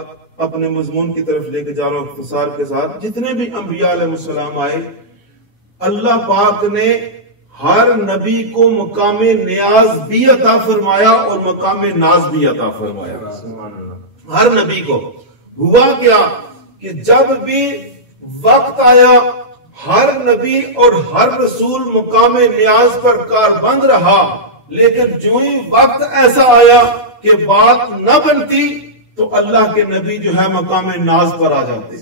اپنے مضمون کی طرف لے کے جا رہا ہوں اختصار کے ساتھ، جتنے بھی انبیاء علیہ السلام آئے، اللہ پاک نے ہر نبی کو مقام نیاز بھی عطا فرمایا اور مقام ناز بھی عطا فرمایا۔ ہر نبی کو ہوا کیا کہ جب بھی وقت آیا ہر نبی اور ہر رسول مقام نیاز پر کاربند رہا، لیکن جو ہی وقت ایسا آیا کہ بات نہ بنتی تو اللہ کے نبی جو ہے مقام ناز پر آ جاتے،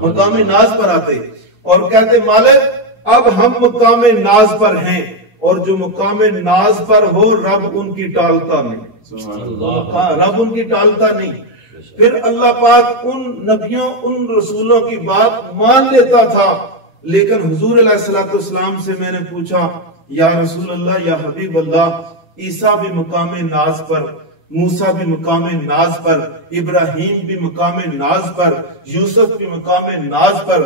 مقام ناز پر آتے اور کہتے مالک اب ہم مقام ناز پر ہیں، اور جو مقام ناز پر ہو رب ان کی ٹالتا نہیں، رب ان کی ٹالتا نہیں۔ پھر اللہ پاک ان نبیوں ان رسولوں کی بات مان لیتا تھا، لیکن حضور علیہ السلام سے میں نے پوچھا یا رسول اللہ یا حبیب اللہ، عیسیٰ بھی مقام ناز پر، موسیٰ بھی مقام ناز پر، ابراہیم بھی مقام ناز پر، یوسف بھی مقام ناز پر،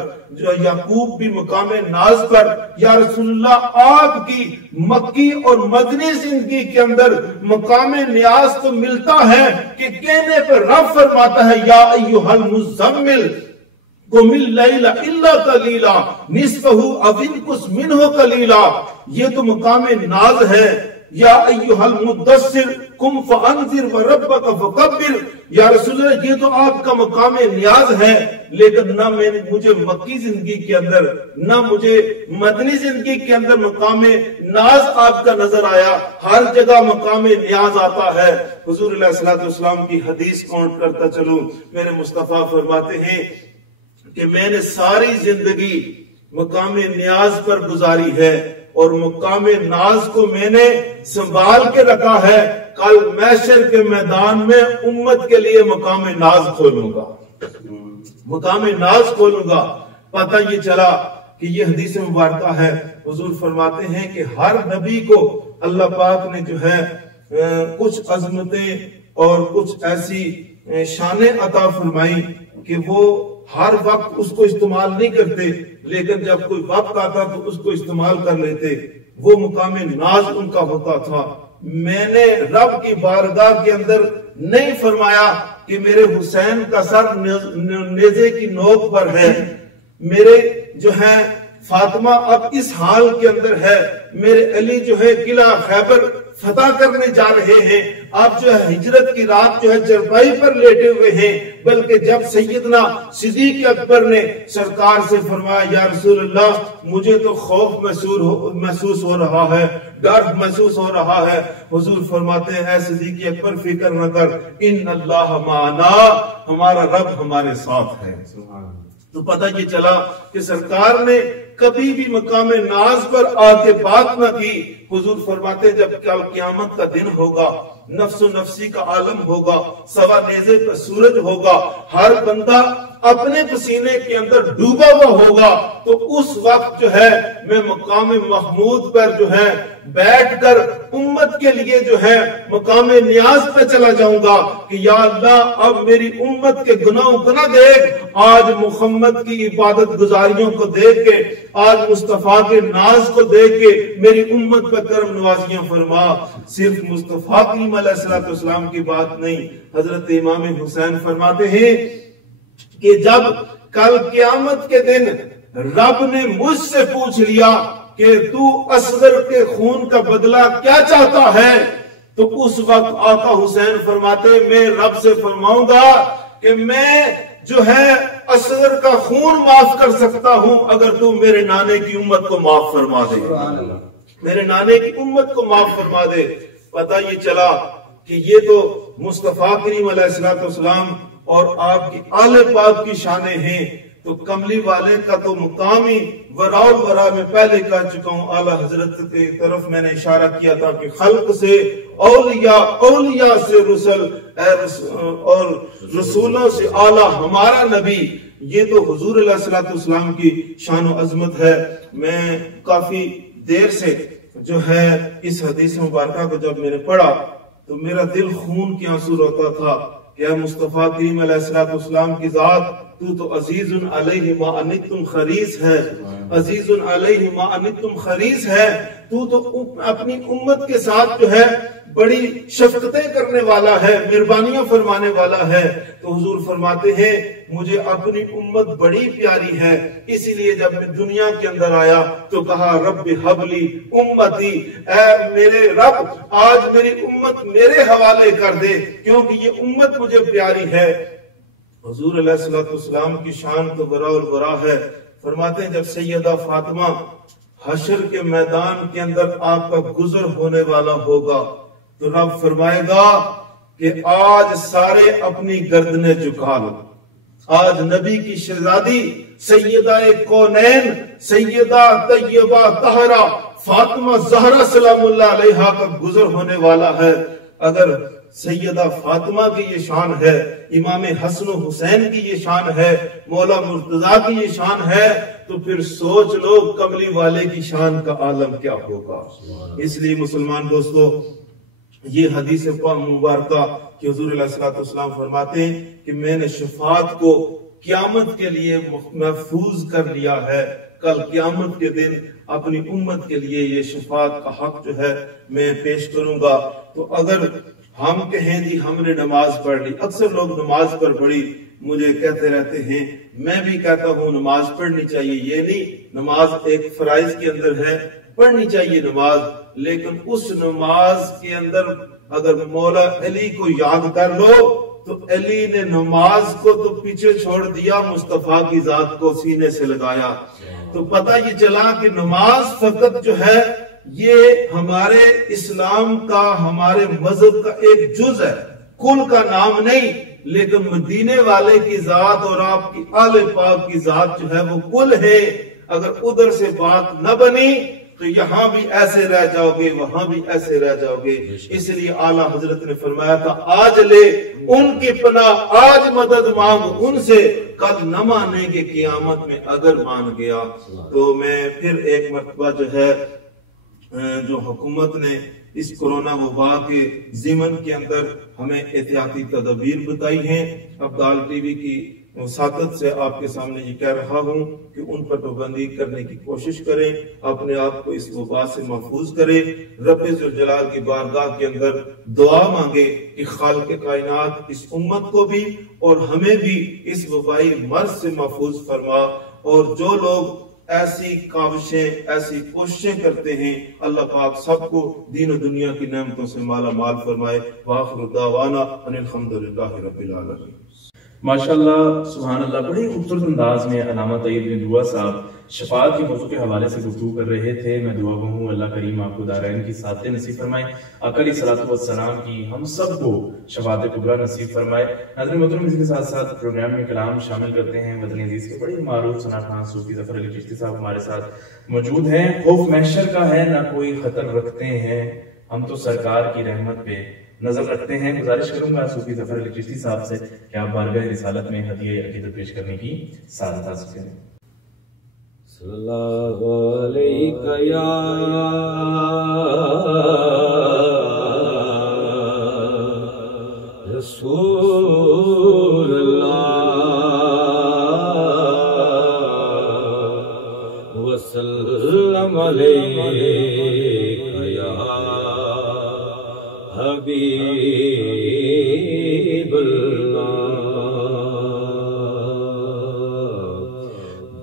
یعقوب بھی مقام ناز پر، یا رسول اللہ آپ کی مکی اور مدنی زندگی کے اندر مقام نیاز تو ملتا ہے کہ کہنے پر رب فرماتا ہے یا ایھا المزمل قم اللیل الا قلیلا نصفہ او انقص منہ قلیلا، یہ تو مقام ناز ہے۔ یا ایھا المدثر قم فانذر وربک فکبر، یا رسول اللہ یہ تو آپ کا مقام نیاز ہے، لیکن نہ مجھے مکی زندگی کے اندر نہ مجھے مدنی زندگی کے اندر مقام ناز آپ کا نظر آیا، ہر جگہ مقام نیاز آتا ہے۔ حضور علیہ السلام کی حدیث کاؤنٹ کرتا چلوں، میرے مصطفیٰ فرماتے ہیں کہ میں نے ساری زندگی مقام نیاز پر گزاری ہے اور مقام ناز کو میں نے سنبھال کے رکھا ہے، کل محشر کے میدان میں امت کے لیے مقام ناز کھولوں گا، مقام ناز کھولوں گا۔ پتہ یہ چلا کہ یہ حدیث مبارکہ ہے، حضور فرماتے ہیں کہ ہر نبی کو اللہ پاک نے جو ہے کچھ عظمتیں اور کچھ ایسی شانیں عطا فرمائی کہ وہ ہر وقت اس کو استعمال نہیں کرتے، لیکن جب کوئی وقت آتا تو اس کو استعمال کر لیتے، وہ مقام ناز ان کا ہوتا تھا۔ میں نے رب کی بارگاہ کے اندر نہیں فرمایا کہ میرے حسین کا سر نیزے کی نوک پر ہے، میرے جو ہے فاطمہ اب اس حال کے اندر ہے، میرے علی جو ہے قلعہ خیبر فتح کرنے جا رہے ہیں، آپ جو ہے ہجرت کی رات جو ہے چرپائی پر لیٹے ہوئے ہیں، بلکہ جب سیدنا صدیق اکبر نے سرکار سے فرمایا یا رسول اللہ مجھے تو خوف محسوس ہو رہا ہے، ڈر محسوس ہو رہا ہے، حضور فرماتے ہیں اے صدیق اکبر فکر نہ کر، ان اللہ معنا، ہمارا رب ہمارے ساتھ ہے۔ تو پتہ یہ چلا کہ سرکار نے کبھی بھی مقام ناز پر آ کے بات نہ کی۔ حضور فرماتے ہیں جب کل قیامت کا دن ہوگا، نفس و نفسی کا عالم ہوگا، سوا نیزے پر سورج ہوگا، ہر بندہ اپنے پسینے کے اندر ڈوبا ہوا ہوگا، تو اس وقت جو ہے میں مقام محمود پر جو ہے بیٹھ کر امت کے لیے جو ہے مقام نیاز پہ چلا جاؤں گا کہ یا اللہ اب میری امت کے گناہوں کو نہ دیکھ، آج محمد کی عبادت گزاریوں کو دیکھ کے، آج مصطفیٰ کے ناز کو دیکھ کے میری امت پر کرم نوازیاں فرما۔ صرف مصطفیٰ کریم علیہ السلام کی بات نہیں، حضرت امام حسین فرماتے ہیں کہ جب کل قیامت کے دن رب نے مجھ سے پوچھ لیا کہ تو اصغر کے خون کا بدلہ کیا چاہتا ہے، تو اس وقت آقا حسین فرماتے میں رب سے فرماؤں گا کہ میں جو ہے اصغر کا خون معاف کر سکتا ہوں اگر تو میرے نانے کی امت کو معاف فرما دے، میرے نانے کی امت کو معاف فرما دے۔ پتہ یہ چلا کہ یہ تو مصطفیٰ کریم علیہ السلام اور آپ کی آل پاک کی شانیں ہیں، تو کملی والے کا تو مقامی وراء الورا میں پہلے کہہ چکا ہوں، اعلیٰ حضرت کی طرف میں نے اشارہ کیا تھا کہ خلق سے اولیاء، اولیاء سے رسل، اور رسولوں سے اعلیٰ ہمارا نبی، یہ تو حضور علیہ السلام کی شان و عظمت ہے۔ میں کافی دیر سے جو ہے اس حدیث مبارکہ کو جب میں نے پڑھا تو میرا دل خون کے آنسو روتا تھا کہ اے مصطفیٰ کریم علیہ السلام کی ذات، تو عزیز علیہ ما عنتم حریص ہے، عزیز علیہ ما عنتم حریص ہے، تو اپنی امت کے ساتھ جو ہے بڑی شفقتیں کرنے والا ہے، مہربانیاں فرمانے والا ہے۔ تو حضور فرماتے ہیں مجھے اپنی امت بڑی پیاری ہے، اسی لیے جب میں دنیا کے اندر آیا تو کہا رب حبلی امتی، اے میرے رب آج میری امت میرے حوالے کر دے کیونکہ یہ امت مجھے پیاری ہے۔ حضور علیہ السلام کی شان تو برا البرا ہے۔ فرماتے ہیں جب سیدہ فاطمہ حشر کے میدان کے اندر آپ کا گزر ہونے والا ہوگا تو رب فرمائے گا کہ آج سارے اپنی گردنیں جھکا لو۔ آج نبی کی شہزادی سیدہ کونین سیدہ طیبہ طاہرہ فاطمہ زہرا سلام اللہ علیہا کا گزر ہونے والا ہے۔ اگر سیدہ فاطمہ کی یہ شان ہے، امام حسن و حسین کی یہ شان ہے، مولا مرتضیٰ کی یہ شان ہے، تو پھر سوچ لو کملی والے کی شان کا عالم کیا ہوگا۔ اس لیے مسلمان دوستو یہ حدیث مبارکہ کہ حضور علیہ السلام فرماتے ہیں کہ میں نے شفاعت کو قیامت کے لیے محفوظ کر لیا ہے، کل قیامت کے دن اپنی امت کے لیے یہ شفاعت کا حق جو ہے میں پیش کروں گا۔ تو اگر ہم کہیں جی ہم نے نماز پڑھ لی، اکثر لوگ نماز پر پڑھی مجھے کہتے رہتے ہیں، میں بھی کہتا ہوں نماز پڑھنی چاہیے، یہ نہیں نماز ایک فرائض کے اندر ہے، پڑھنی چاہیے نماز، لیکن اس نماز کے اندر اگر مولا علی کو یاد کر لو تو علی نے نماز کو تو پیچھے چھوڑ دیا، مصطفیٰ کی ذات کو سینے سے لگایا۔ تو پتہ یہ چلا کہ نماز فقط جو ہے یہ ہمارے اسلام کا، ہمارے مذہب کا ایک جز ہے، کل کا نام نہیں، لیکن مدینے والے کی ذات اور آپ کی آل پاک کی ذات جو ہے وہ کل ہے۔ اگر ادھر سے بات نہ بنی تو یہاں بھی ایسے رہ جاؤ گے، وہاں بھی ایسے رہ جاؤ گے۔ اس لیے اعلیٰ حضرت نے فرمایا تھا آج لے ان کی پناہ، آج مدد مانگ ان سے، کل نہ مانے گے قیامت میں اگر مان گیا۔ تو میں پھر ایک مرتبہ جو ہے جو حکومت نے اس کرونا وبا کے ضمن کے اندر ہمیں احتیاطی تدابیر بتائی ہیں، ابدال ٹی وی کی وساطت سے آپ کے سامنے یہ کہہ رہا ہوں کہ ان پر پابندی کرنے کی کوشش کریں، اپنے آپ کو اس وبا سے محفوظ کریں، رب ذوالجلال کی بارگاہ کے اندر دعا مانگے کہ خالق کائنات اس امت کو بھی اور ہمیں بھی اس وبائی مرض سے محفوظ فرما، اور جو لوگ ایسی کاوشیں ایسی کوششیں کرتے ہیں اللہ پاک سب کو دین و دنیا کی نعمتوں سے مالا مال فرمائے۔ وآخر دعوانا ان الحمدللہ رب العالمین۔ ماشاءاللہ سبحان اللہ، بڑے خوبصورت انداز میں علامہ طیب بن دعا صاحب شفاعت کے موضوع کے حوالے سے گفتگو کر رہے تھے۔ میں دعا گو ہوں اللہ کریم آپ کو دارین کی سعادتیں نصیب فرمائے، آقا علیہ الصلوۃ والسلام کی ہم سب کو شفاعت کبریٰ نصیب فرمائے۔ ناظرین محترم، اسی کے ساتھ ساتھ پروگرام میں کلام شامل کرتے ہیں وطن عزیز کے بڑے معروف سناخواں صوفی ظفر علی چشتی صاحب ہمارے ساتھ موجود ہیں۔ خوف محشر کا ہے نہ کوئی خطر رکھتے ہیں، ہم تو سرکار کی رحمت پہ نظر رکھتے ہیں۔ گزارش کروں گا صوفی ظفر علی چشتی صاحب سے کہ آپ بارگاہ رسالت میں ہدیہ عقیدت پیش کرنے کی سعادت حاصل کریں۔ صلی اللہ علیہ یا رسول اللہ وسلم علیہ یا حبیب اللہ۔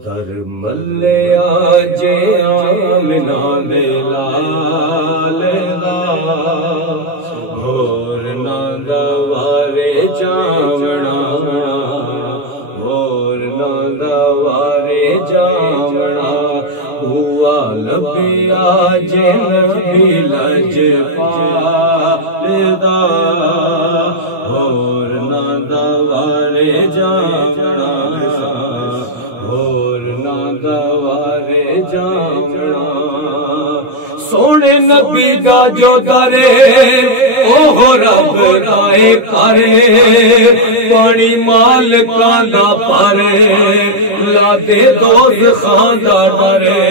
در ملے آجے آمنہ میں لال دا، گھور نہ دوارے جامنا، گھور نہ دوارے جامنا، ہوا لبی آجے نبی لج پال دا، گھور نہ دوارے جامنا، گھور نہ دوارے جامنا۔ سونے نبی دا جو درے اوہ رب رائے کرے، پانی مالکاں دا پرے لا دے دوزخاں دا ڈرے۔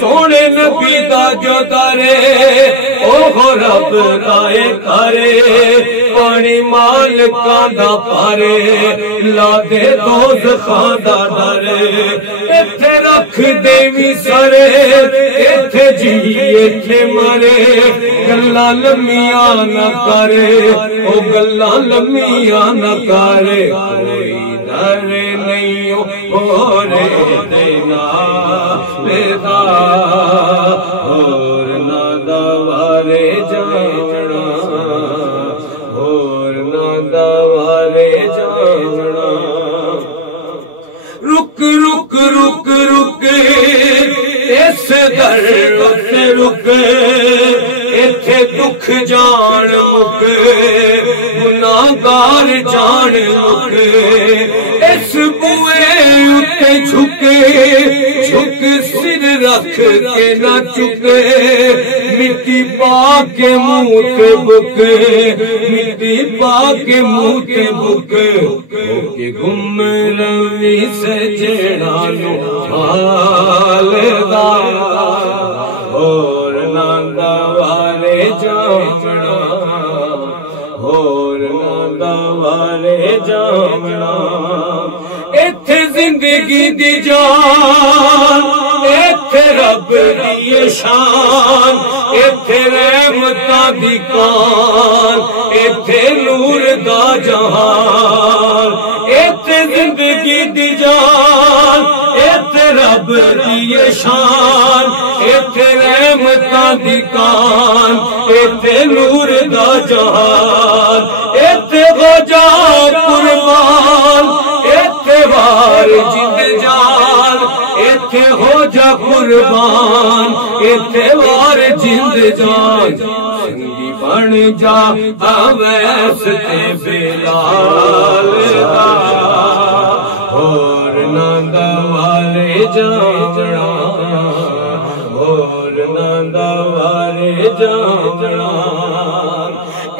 سونے نبی دا جو دارے اوہ رب رائے کارے پانی مالکاں دا پارے لا دے دوزخاں دا ڈرے ایتھے رکھ دیوی سرے ایتھے جی ایتھے مرے گلاں لمیاں نہ کرے او گلاں لمیاں نہ کرے کوئی ڈر نہیں ہو رے دینا لیدا اور نہ دوارے جانا اور نہ دوارے جانا رک رک رک رک اس در تے رک ایتھے دکھ جان مک گناہگار جان مک اس بوئے اتے جھکے جھک سر رکھ کے نہ چکے مٹی پا کے منہ تے بک مٹی پا کے منہ تے بک ہو کے گم روی سے جیڑا نو حال دا اور ناندا والے جامنا اور ناندا والے جامنا ایتھے زندگی دی جان ایتھے رب دی شان ایتھے رحمتاں دی کان ایتھے نور دا جہان ایتھے زندگی دی جان ایتھے رب دی شان ایتھے رحمتاں دی کان ایتھے نور دا جہان ایتھے ہو جا قربان ایتھے وار جند جان ایتھے ہو جا قربان ایتھے وار جند جان سنگی بن جا اویس تے بلال دا اور ناندا والے جانا اور ناندا والے جانا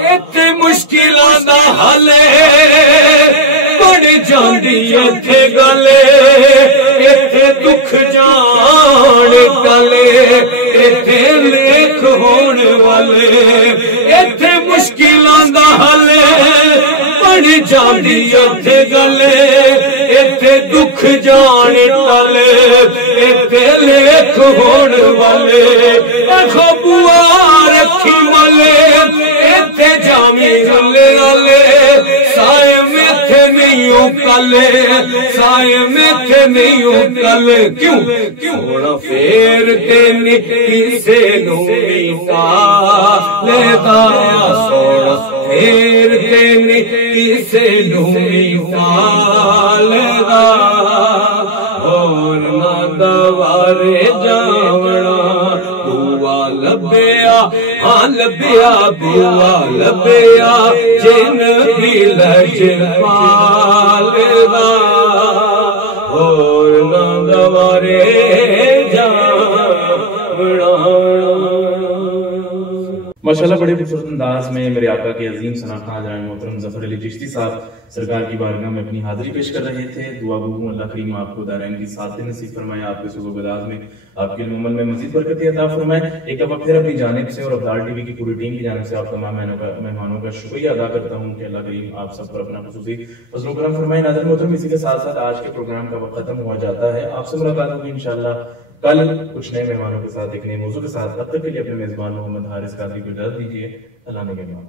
ایتھے مشکلاں دا حل بڑ جاندی ایتھے گلے ایتھے دکھ جان گلے ایتھے لیکھ ہون والے ایتھے مشکلاں دا حل بڑ جاندی ایتھے گلے ایتھے دکھ جان ٹلے ایتھے لیکھ ہون والے اکھو بوا رکھی ملے ایتھے جامی رلے رلے سائے میتھے نہیں کلے سائے میتھے نہیں کلے کیوں سونا پھیر کے کسے نو میٹا لیدا سونا پھیر کے کسے نو میٹا لیدا اور نہ دوارے جاونا بوا لبیا ہاں لبیا بوا لبیا جن بھی لج پالدا اور نہ دوارے ماشاءاللہ بڑے خوبصورت انداز میں میرے آقا کے عظیم ثنا خواں حضرت محترم ظفر علی چشتی صاحب سرکار کی بارگاہ میں اپنی حاضری پیش کر رہے تھے. دعا گو ہوں اللہ کریم آپ کو دارین کی سعادت نصیب فرمائے, آپ کے سوگ و گداز میں آپ کے علم عمل میں مزید برکت عطا فرمائے. ایک دفعہ پھر اپنی جانب سے اور ابدال ٹی وی کی پوری ٹیم کی جانب سے آپ تمام مہمانوں کا شکریہ ادا کرتا ہوں کہ اللہ کریم آپ سب پر اپنا خصوصی فضل و کرم فرمائے. ناظرین محترم, اسی کے ساتھ ساتھ آج کے پروگرام کا وقت ختم ہوا جاتا ہے. آپ سے ملاقات ہوگی انشاءاللہ کل کچھ نئے مہمانوں کے ساتھ, ایک نئے موضوع کے ساتھ. تب تک کے لیے اپنے میزبان محمد حارث قادری کو اجازت دیجیے. اللہ نگہبان.